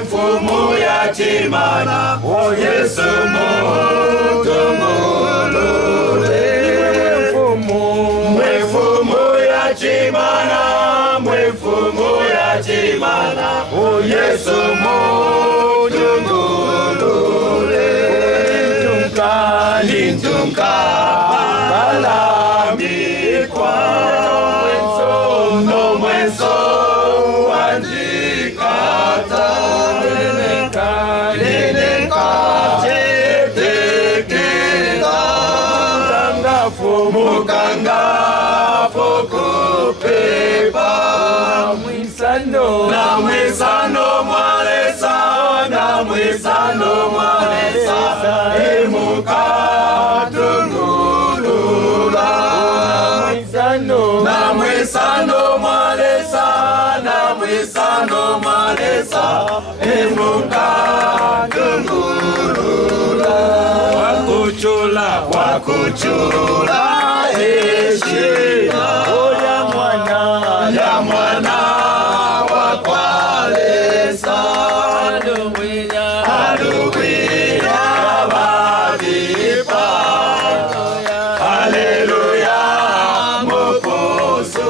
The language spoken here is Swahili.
mwefumu ya chimana, o Yesu mutungulule. Mwefumu ya chimana, mwefumu ya chimana, o Yesu mutungulule. Lintunka balambikwa, no mwenso wanjikata, neneka chetekeka, mukanga fokupepa, na mwisano mwalesa, na mwisano mwalesa, emuka tungulula. Na mwisano mwalesa, na mwisano mwalesa, emuka tungulula. Wakuchula, wakuchula heshima ya mwana wakwalesa, aluwira babipa. Haleluya, Mwokozi,